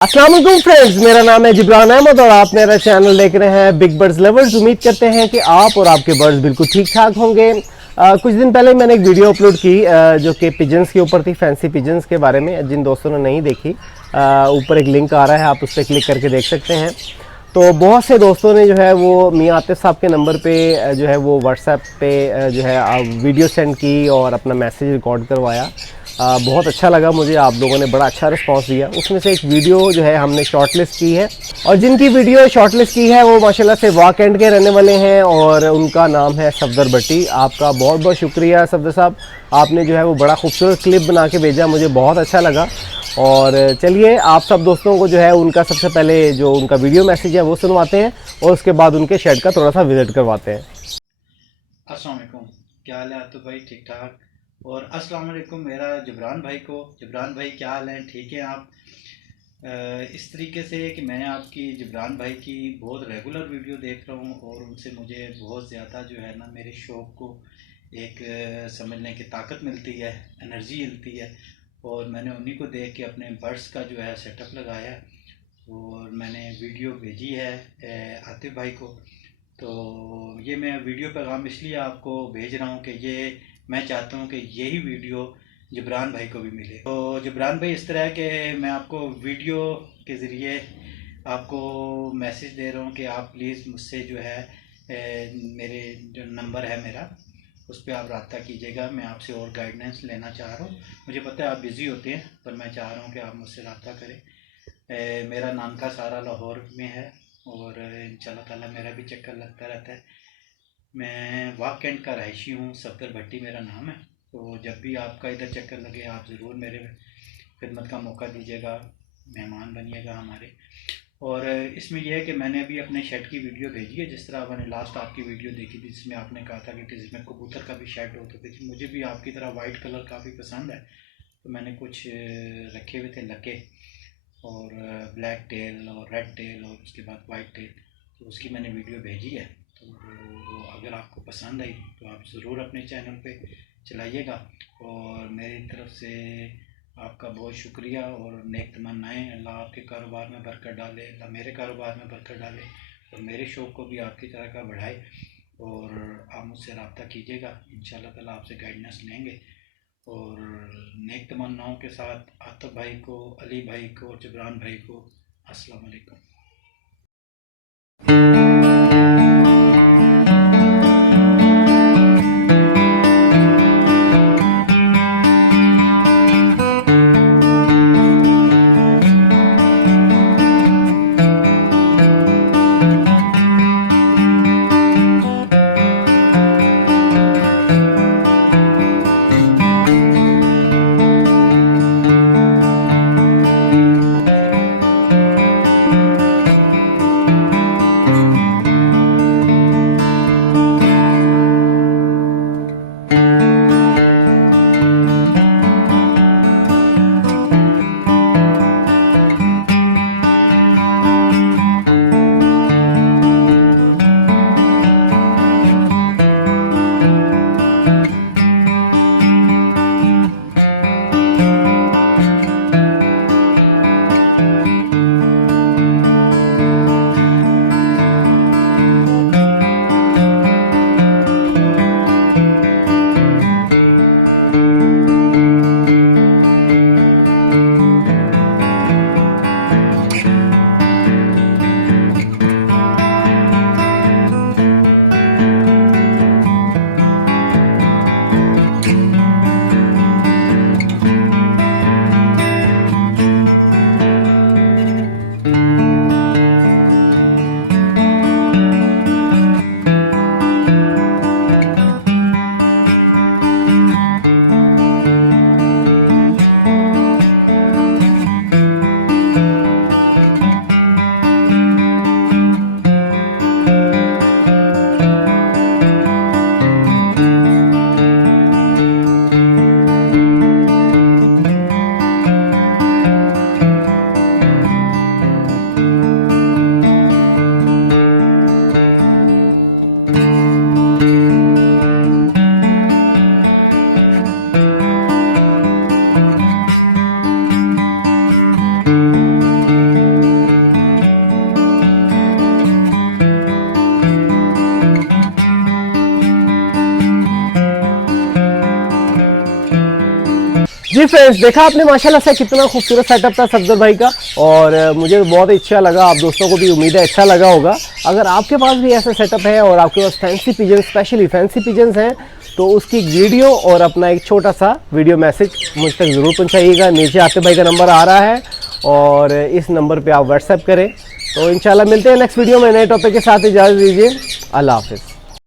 अस्सलाम वालेकुम फ्रेंड्स, मेरा नाम है जिब्रान अहमद और आप मेरा चैनल देख रहे हैं बिग बर्ड्स लवर्स। उम्मीद करते हैं कि आप और आपके बर्ड्स बिल्कुल ठीक ठाक होंगे। कुछ दिन पहले मैंने एक वीडियो अपलोड की जो कि पिजन्स के ऊपर थी, फैंसी पिजन्स के बारे में। जिन दोस्तों ने नहीं देखी, ऊपर एक लिंक आ रहा है, आप उस पर क्लिक करके देख सकते हैं। तो बहुत से दोस्तों ने जो है वो मियां आतिफ साहब के नंबर पे जो है वो व्हाट्सएप पे जो है वीडियो सेंड की और अपना मैसेज रिकॉर्ड करवाया। बहुत अच्छा लगा मुझे, आप लोगों ने बड़ा अच्छा रिस्पांस दिया। उसमें से एक वीडियो जो है हमने शॉर्टलिस्ट की है और जिनकी वीडियो शॉर्टलिस्ट की है वो माशाल्लाह से वाक एंड के रहने वाले हैं और उनका नाम है सफदर भट्टी। आपका बहुत बहुत शुक्रिया सफदर साहब, आपने जो है वो बड़ा खूबसूरत क्लिप बना के भेजा, मुझे बहुत अच्छा लगा। और चलिए आप सब दोस्तों को जो है उनका सबसे पहले जो उनका वीडियो मैसेज है वो सुनवाते हैं और उसके बाद उनके शेड का थोड़ा सा विजिट करवाते हैं। अस्सलाम वालेकुम, क्या हाल है आतिफ भाई? ठीक ठाक। और अस्सलाम वालेकुम मेरा जिब्रान भाई को। जिब्रान भाई क्या हाल है? ठीक है आप? इस तरीके से कि मैं आपकी जिब्रान भाई की बहुत रेगुलर वीडियो देख रहा हूँ और उनसे मुझे बहुत ज़्यादा जो है ना मेरे शौक़ को एक समझने की ताकत मिलती है, एनर्जी मिलती है। और मैंने उन्हीं को देख के अपने बर्ड्स का जो है सेटअप लगाया और मैंने वीडियो भेजी है आतिफ भाई को। तो ये मैं वीडियो पैगाम इसलिए आपको भेज रहा हूँ कि ये मैं चाहता हूँ कि यही वीडियो जिब्रान भाई को भी मिले। तो जिब्रान भाई, इस तरह के मैं आपको वीडियो के ज़रिए आपको मैसेज दे रहा हूँ कि आप प्लीज़ मुझसे जो है मेरे जो नंबर है मेरा, उस पर आप रब्ता कीजिएगा। मैं आपसे और गाइडेंस लेना चाह रहा हूँ। मुझे पता है आप बिज़ी होते हैं, पर मैं चाह रहा हूँ कि आप मुझसे रब्ता करें। मेरा नानका सारा लाहौर में है और इंशाल्लाह ताला मेरा भी चक्कर लगता रहता है। मैं वाक कैंट का रहायशी हूँ, सफदर भट्टी मेरा नाम है। तो जब भी आपका इधर चक्कर लगे आप ज़रूर मेरे खिदमत का मौका दीजिएगा, मेहमान बनिएगा हमारे। और इसमें यह है कि मैंने अभी अपने शेड की वीडियो भेजी है। जिस तरह मैंने लास्ट आपकी वीडियो देखी थी जिसमें आपने कहा था कि जिसमें कबूतर का भी शेड हो, तो देखिए मुझे भी आपकी तरह वाइट कलर काफ़ी पसंद है। तो मैंने कुछ रखे हुए थे लके और ब्लैक टेल और रेड टेल और उसके बाद वाइट टेल, तो उसकी मैंने वीडियो भेजी है। तो अगर आपको पसंद आई तो आप ज़रूर अपने चैनल पे चलाइएगा। और मेरी तरफ से आपका बहुत शुक्रिया और नेक तमन्नाएँ। अल्लाह आपके कारोबार में बरकत डाले, अल्लाह मेरे कारोबार में बरकत डाले और मेरे शौक़ को भी आपकी तरह का बढ़ाए। और आप मुझसे रब्ता कीजिएगा, इंशाल्लाह ताला आपसे गाइडेंस लेंगे। और नेक तमन्नाओं के साथ आतिफ भाई को, अली भाई को और जिब्रान भाई को अस्सलाम वालेकुम। जी फ्रेंड्स, देखा आपने माशाल्लाह से कितना खूबसूरत सेटअप था सफदर भाई का, और मुझे बहुत अच्छा लगा, आप दोस्तों को भी उम्मीद है अच्छा लगा होगा। अगर आपके पास भी ऐसा सेटअप है और आपके पास fancy pigeon, specially fancy pigeons हैं, तो उसकी एक वीडियो और अपना एक छोटा सा वीडियो मैसेज मुझ तक ज़रूर पहुँचाइएगा। नीचे आतिफ भाई का नंबर आ रहा है और इस नंबर पर आप व्हाट्सएप करें। तो इंशाल्लाह मिलते हैं नेक्स्ट वीडियो में नए टॉपिक के साथ। इजाज़त दीजिए, अल्लाह हाफिज़।